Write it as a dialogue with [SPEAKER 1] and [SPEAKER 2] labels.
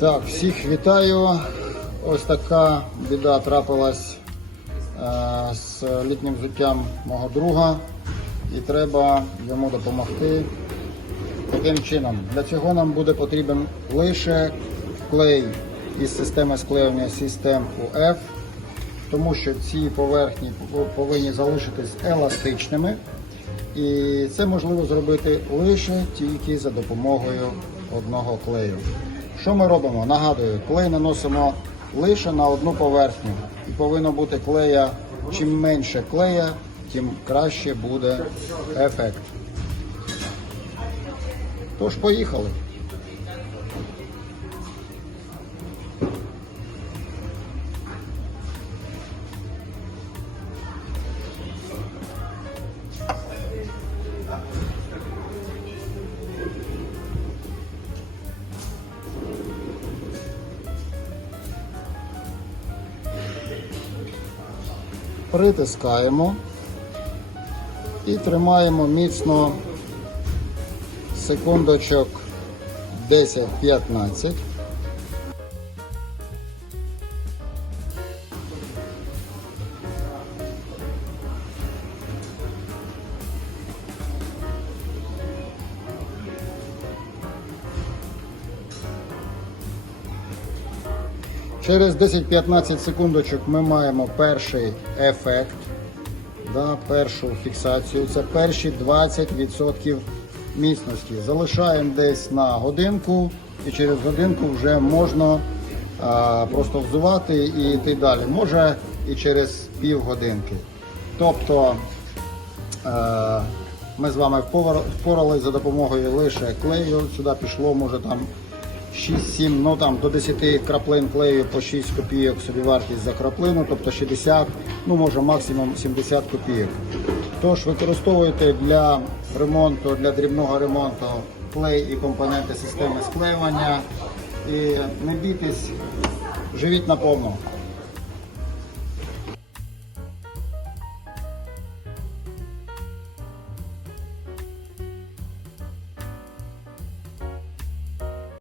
[SPEAKER 1] Так, всіх вітаю. Ось така біда трапилась е, з літнім взуттям мого друга, і треба йому допомогти. Таким чином, для цього нам буде потрібен лише клей із системи склеювання System UF, тому що ці поверхні повинні залишитись еластичними. І це можливо зробити лише тільки за допомогою одного клею. Що ми робимо? Нагадую, клей наносимо лише на одну поверхню. І повинно бути клея. Чим менше клея, тим краще буде ефект. Тож, поїхали. Притискаємо і тримаємо міцно секундочок 10-15. Через 10-15 секундочок ми маємо перший ефект, да, першу фіксацію. Це перші 20% міцності. Залишаємо десь на годинку і через годинку вже можна а, просто взувати і йти далі. Може і через півгодинки. Тобто е, ми з вами впора- впорались за допомогою лише клею. Сюди пішло, може там 6-7, ну там до 10 краплин клею по 6 копійок собі вартість за краплину, тобто 60, ну може максимум 70 копійок. Тож використовуйте для ремонту, для дрібного ремонту клей і компоненти системи склеювання. І не бійтесь, живіть наповну.